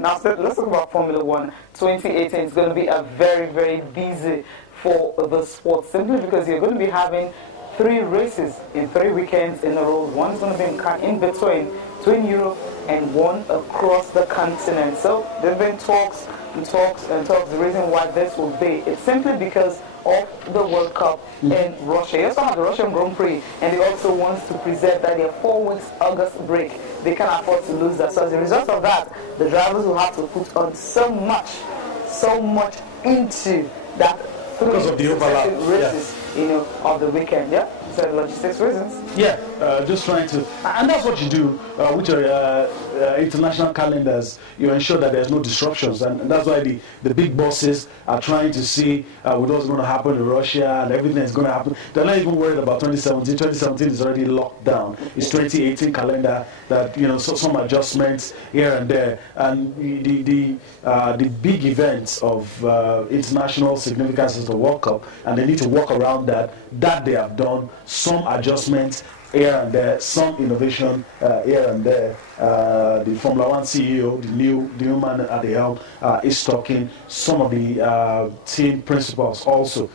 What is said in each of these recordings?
Now, let's talk about Formula One. 2018 is going to be a very, very busy for the sport, simply because you're going to be having 3 races in 3 weekends in a row. One's going to be in between Europe and one across the continent. So there have been talks. The reason why this will be, it's simply because of the World Cup in Russia. You also have the Russian Grand Prix, and they also want to preserve that their 4 weeks August break. They can't afford to lose that. So as a result of that, the drivers will have to put on so much into that 3 because of the overlap races, of the weekend. Yeah, so logistics reasons. Yeah, just trying to, and that's what you do with your international calendars. You ensure that there's no disruptions, and that's why the big bosses are trying to see what's going to happen in Russia and everything that's going to happen. They're not even worried about 2017. 2017 is already locked down. It's 2018 calendar that so some adjustments here and there, and the big events of international significance is the World Cup, and they need to work around that they have done. Some adjustments here and there, some innovation here and there. The Formula One CEO, the new man at the helm, is talking. Some of the team principals also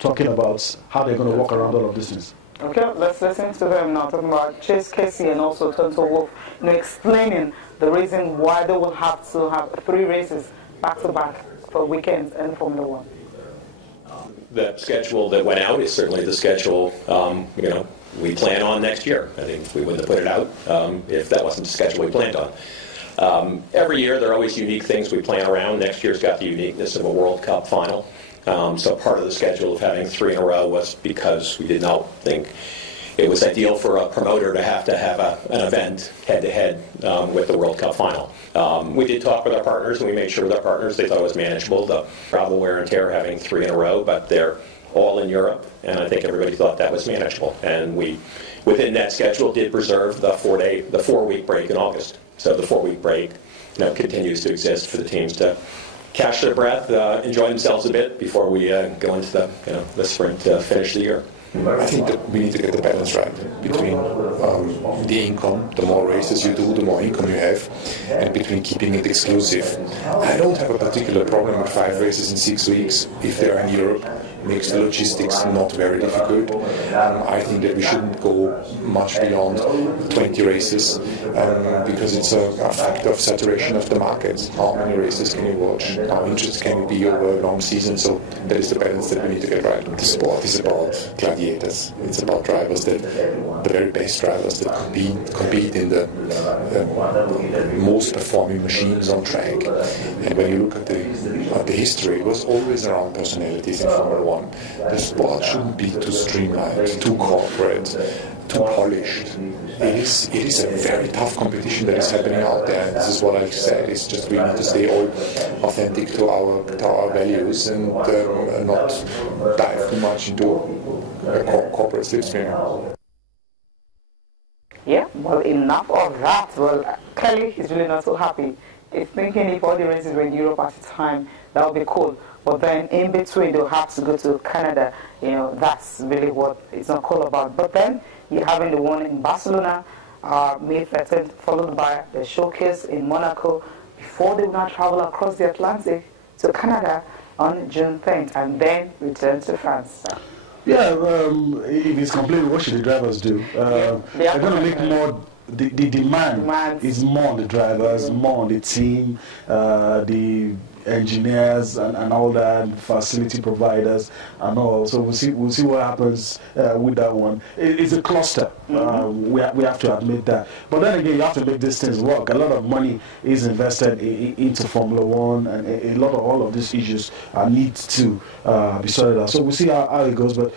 talking about how they're going to work around all of these things. Okay, let's listen to them now, talking about Chase Casey and also Tonto Wolff, explaining the reason why they will have to have 3 races back-to-back for weekends in Formula One. The schedule that went out is certainly the schedule, we plan on next year. I think we wouldn't have put it out if that wasn't the schedule we planned on. Every year there are always unique things we plan around. Next year's got the uniqueness of a World Cup final. So part of the schedule of having 3 in a row was because we did not think it was ideal for a promoter to have an event head-to-head with the World Cup final. We did talk with our partners, and we made sure with our partners they thought it was manageable, the travel wear and tear having 3 in a row, but they're all in Europe, and I think everybody thought that was manageable. And we, within that schedule, did preserve the 4-week break in August. So the 4-week break continues to exist for the teams to catch their breath, enjoy themselves a bit before we go into the sprint to finish the year. I think that we need to get the balance right between the income, the more races you do, the more income you have, and between keeping it exclusive. I don't have a particular problem with 5 races in 6 weeks if they're in Europe. Makes the logistics not very difficult. I think that we shouldn't go much beyond 20 races because it's a factor of saturation of the markets. How many races can you watch? How interested can you be over a long season? So that is the balance that we need to get right. The sport is about gladiators. It's about drivers the very best drivers that compete in the most performing machines on track. And when you look at the history, it was always around personalities in Formula One. The sport shouldn't be too streamlined, too corporate, too polished. It is a very tough competition that is happening out there. And this is what I've said. It's just we need to stay all authentic to our values and not dive too much into corporate slipstream. Yeah, well, enough of that. Well, Kelly is really not so happy. He's thinking if all the races were in Europe at the time, that would be cool. But then in between, they'll have to go to Canada. That's really what it's not cool about. But then you're having the one in Barcelona, May 13th, followed by the showcase in Monaco, before they will now travel across the Atlantic to Canada on June 10th, and then return to France. Yeah, if it's completely, what should the drivers do? They're going to make more. The demand is more on the drivers, more on the team, the engineers and all that, facility providers and all. So we'll see what happens with that one. It's a cluster. We have to admit that. But then again, you have to make these things work. A lot of money is invested into Formula One, and a lot of all of these issues need to be sorted out. So we'll see how it goes. But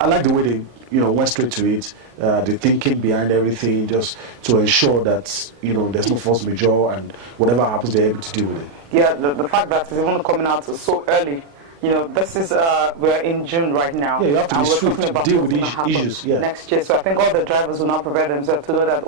I like the way they went straight to it. The thinking behind everything, just to ensure that there's no force majeure, and whatever happens, they're able to deal with it. Yeah, the fact that it's even coming out so early. This is we're in June right now. Yeah, you have to be swift to deal with these issues. Yeah. Next year, so I think all the drivers will now prepare themselves to know that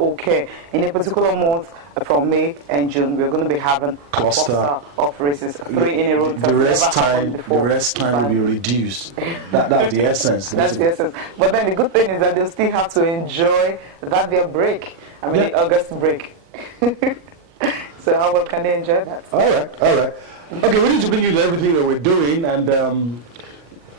in a particular month from May and June, we're going to be having a cluster of races, 3 in a row. The rest time will be reduced. That's the essence. That's the essence. But then the good thing is that they'll still have to enjoy their break. The August break. So how well can they enjoy that? All right. Okay, we need to bring you to everything that we're doing and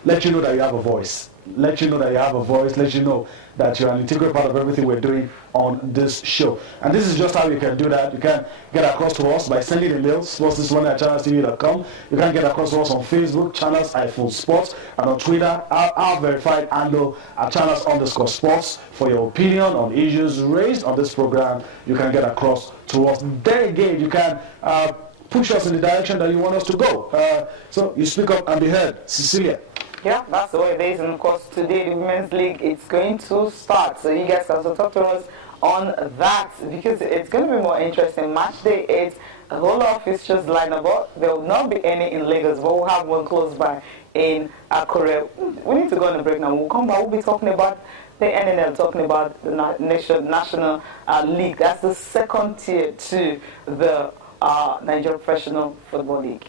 let you know that you have a voice. Let you know that you're an integral part of everything we're doing on this show. And this is just how you can do that. You can get across to us by sending emails, sportsthismorning@channelstv.com. You can get across to us on Facebook, channels-sports, and on Twitter, our verified handle at channels_sports. For your opinion on issues raised on this program, you can get across to us. There again, you can push us in the direction that you want us to go. So you speak up and be heard. Cecilia. Yeah, that's the way it is. And of course, today the Women's League is going to start. So you guys can also talk to us on that because it's going to be more interesting. Match day 8, a whole lot of fixtures lined up. There will not be any in Lagos, but we'll have one close by in Korea. We need to go on a break now. We'll come back. We'll be talking about the NNL, talking about the National League. That's the second tier to the Nigeria Professional Football League.